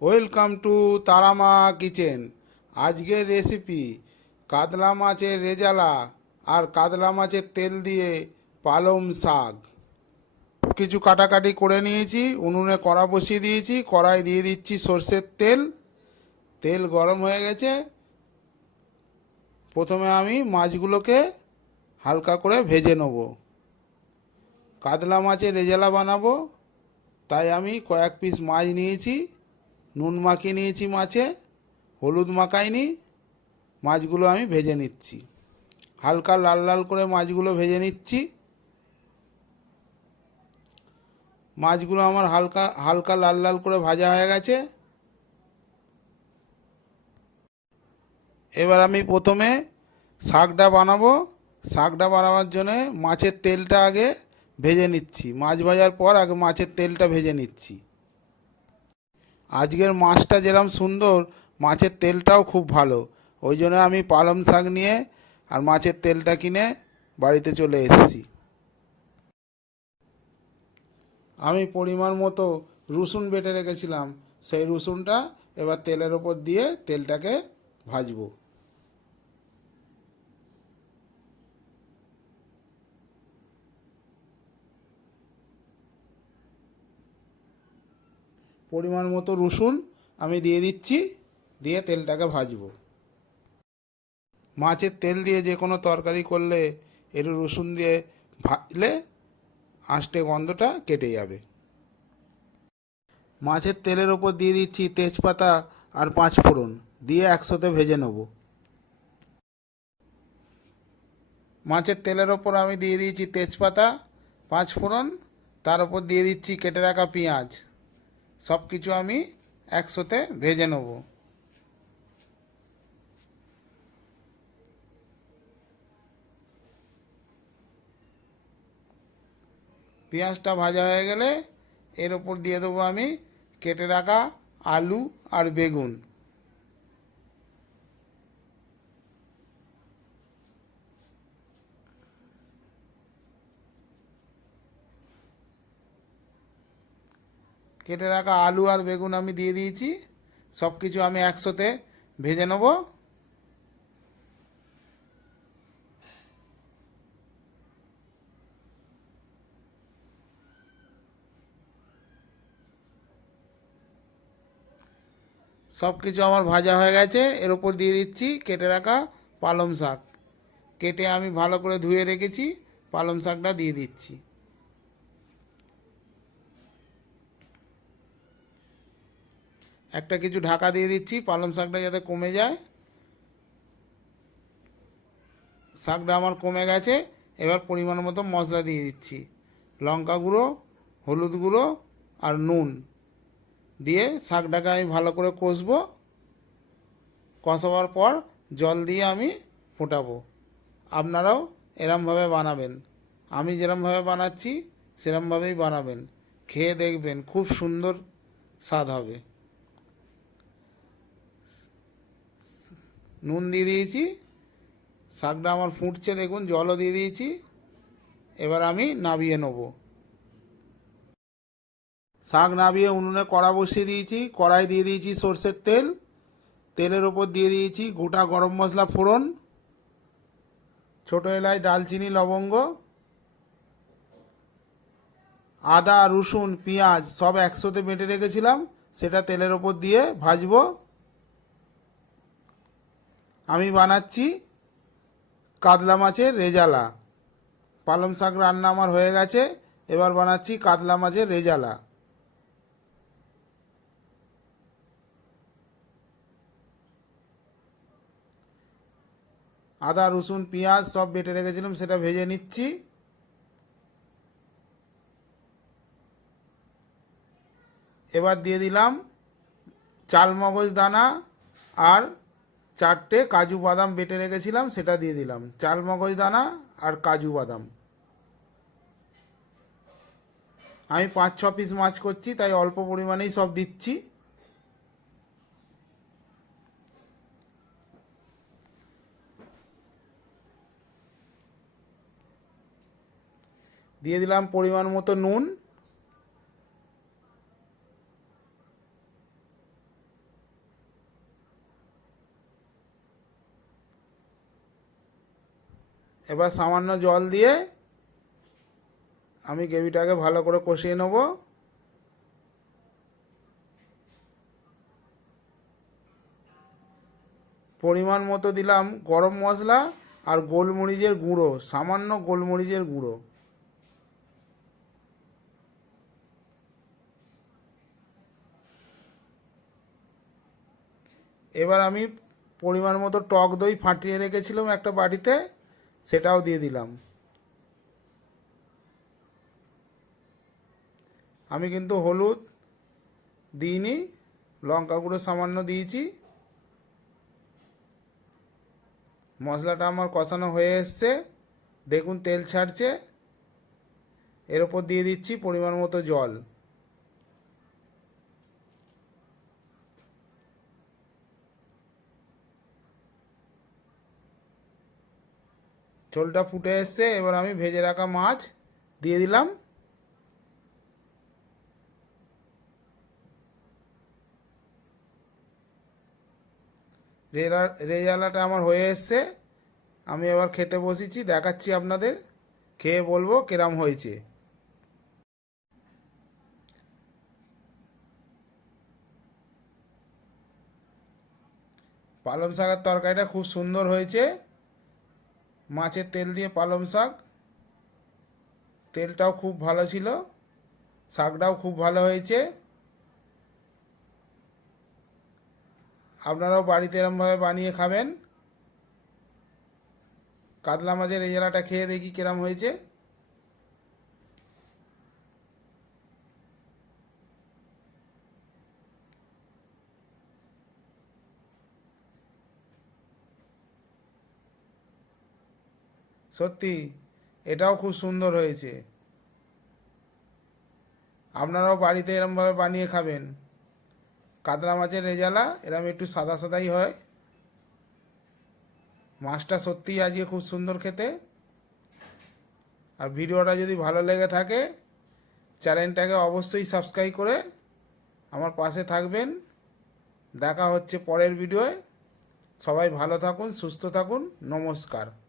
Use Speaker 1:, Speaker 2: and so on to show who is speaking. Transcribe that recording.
Speaker 1: Welcome to Tarama kitchen. আজকের recipe, কাতলা মাছের রেজালা আর কাতলা মাছের তেল দিয়ে পালং শাক। কিছু কাটাকাটি করে নিয়েছি, উনুনে কড়া বসিয়ে দিয়েছি কড়াই দিয়ে দিচ্ছি সর্ষের তেল। তেল গরম হয়ে গেছে। প্রথমে আমি মাছগুলোকে হালকা করে ভেজে নেব। কাতলা মাছের রেজালা বানাবো, তাই আমি কয়েক পিস মাছ নিয়েছি। নুন মাখিয়ে নিয়েছি মাছে, হলুদ মাখাইনি, মাছগুলো আমি ভেজে নিচ্ছি। হালকা লাল লাল করে মাছগুলো ভেজে নিচ্ছি। মাছগুলো আমার হালকা হালকা লাল লাল করে ভাজা হয়ে গেছে। এবার আমি প্রথমে শাকটা বানাবো। শাকটা বানাবার জন্য মাছের তেলটা আগে ভেজে নিচ্ছি। মাছ ভাজার পর আগে মাছের তেলটা ভেজে নিচ্ছি। আজকের মাছটা যেরকম সুন্দর, মাছের তেলটাও খুব ভালো। ওই জন্য আমি পালং শাক নিয়ে আর মাছের তেলটা কিনে বাড়িতে চলে এসেছি। আমি পরিমাণ মতো রসুন বেটে রেখেছিলাম। সেই রসুনটা এবার তেলের ওপর দিয়ে তেলটাকে ভাজবো। পরিমাণ মতো রসুন আমি দিয়ে দিচ্ছি, দিয়ে তেলটাকে ভাজবো। মাছের তেল দিয়ে যে কোনো তরকারি করলে একটু রসুন দিয়ে ভাজলে আঁশটে গন্ধটা কেটে যাবে। মাছের তেলের ওপর দিয়ে দিচ্ছি তেজপাতা আর পাঁচ ফোড়ন, দিয়ে একসাথে ভেজে নেব। মাছের তেলের ওপর আমি দিয়ে দিয়েছি তেজপাতা, পাঁচ ফোড়ন, তার ওপর দিয়ে দিচ্ছি কেটে রাখা পেঁয়াজ। সব কিছু আমি একসাথে ভেজে নেব। পেঁয়াজটা ভাজা হয়ে গেলে এর ওপর দিয়ে দেবো আমি কেটে রাখা আলু আর বেগুন। কেটে রাখা আলু আর বেগুন আমি দিয়ে দিয়েছি। সব কিছু আমি একসাথে ভেজে নেব। সব কিছু আমার ভাজা হয়ে গেছে। এর ওপর দিয়ে দিচ্ছি কেটে রাখা পালং শাক। কেটে আমি ভালো করে ধুয়ে রেখেছি। পালং শাকটা দিয়ে দিচ্ছি। একটা কিছু ঢাকা দিয়ে দিচ্ছি, পালং শাকটা যাতে কমে যায়। শাকটা আমার কমে গেছে, এবার পরিমাণ মতো মশলা দিয়ে দিচ্ছি। লঙ্কা গুঁড়ো, হলুদ গুঁড়ো আর নুন দিয়ে শাকটাকে আমি ভালো করে কষবো। কষাবার পর জল দিয়ে আমি ফোটাবো। আপনারাও এরমভাবে বানাবেন। আমি যেরমভাবে বানাচ্ছি, সেরমভাবেই বানাবেন। খেয়ে দেখবেন খুব সুন্দর স্বাদ হবে। নুন দিয়ে দিয়েছি, শাকটা আমার ফুটছে দেখুন, জলও দিয়ে দিয়েছি, এবার আমি নাবিয়ে নেব। শাক নাবিয়ে উনুনে কড়া বসিয়ে দিয়েছি, কড়াই দিয়ে দিয়েছি সর্ষের তেল, তেলের ওপর দিয়ে দিয়েছি গোটা গরম মশলা ফোড়ন, ছোটো এলাচ, ডালচিনি, লবঙ্গ, আদা, রসুন, পেঁয়াজ সব একসাথে বেটে রেখেছিলাম, সেটা তেলের ওপর দিয়ে ভাজবো। আমি বানাচ্ছি কাতলা মাছের রেজালা। পালং শাক রান্না আমার হয়ে গেছে, এবার বানাচ্ছি কাতলা মাছের রেজালা। আদা, রসুন, পেঁয়াজ সব বেটে রেখেছিলাম, সেটা ভেজে নিচ্ছি। এবার দিয়ে দিলাম চালমগজ দানা আর চারটে কাজু বাদাম বেটে রেখেছিলাম, সেটা দিয়ে দিলাম। চাল, মগজ, দানা আর কাজু বাদাম। আমি পাঁচ, ছ পিস মাছ করছি, তাই অল্প পরিমাণেই সব দিচ্ছি। দিয়ে দিলাম পরিমাণ মতো নুন। এবার সামান্য জল দিয়ে আমি গ্রেভিটাকে ভালো করে কষিয়ে নেব। পরিমাণ মতো দিলাম গরম মশলা আর গোলমরিচের গুঁড়ো, সামান্য গোলমরিচের গুঁড়ো। এবার আমি পরিমাণ মতো টক দই ফাটিয়ে রেখেছিলাম একটা বাটিতে। সেটাও দিয়ে দিলাম। আমি কিন্তু হলুদ দিইনি, লঙ্কা গুঁড়ো সামান্য দিয়েছি। মশলাটা আমার কষানো হয়ে এসছে। দেখুন তেল ছাড়ছে। এর ওপর দিয়ে দিচ্ছি পরিমাণ মতো জল। ঝোলটা ফুটে এসছে, এবার আমি ভেজে রাখা মাছ দিয়ে দিলাম। রেজালাটা আমার হয়ে এসছে। আমি এবার খেতে বসেছি, দেখাচ্ছি আপনাদের, খেয়ে বলব কিরাম হয়েছে। পালং শাকের তরকারিটা খুব সুন্দর হয়েছে। মাছের তেল দিয়ে পালং শাক। তেলটাও খুব ভালো ছিল। শাকটাও খুব ভালো হয়েছে। আপনারাও বাড়িতে এরমভাবে বানিয়ে খাবেন। কাতলা মাছের এই খেয়ে দেখি কিরম হয়েছে। সত্যি, এটাও খুব সুন্দর হয়েছে। আপনারাও বাড়িতে এরমভাবে বানিয়ে খাবেন। কাতলা মাছের রেজালা, এরম একটু সাদা সাদাই হয়। মাছটা সত্যিই আজকে খুব সুন্দর খেতে। আর ভিডিওটা যদি ভালো লেগে থাকে, চ্যানেলটাকে অবশ্যই সাবস্ক্রাইব করে আমার পাশে থাকবেন। দেখা হচ্ছে পরের ভিডিওয়। সবাই ভালো থাকুন, সুস্থ থাকুন। নমস্কার।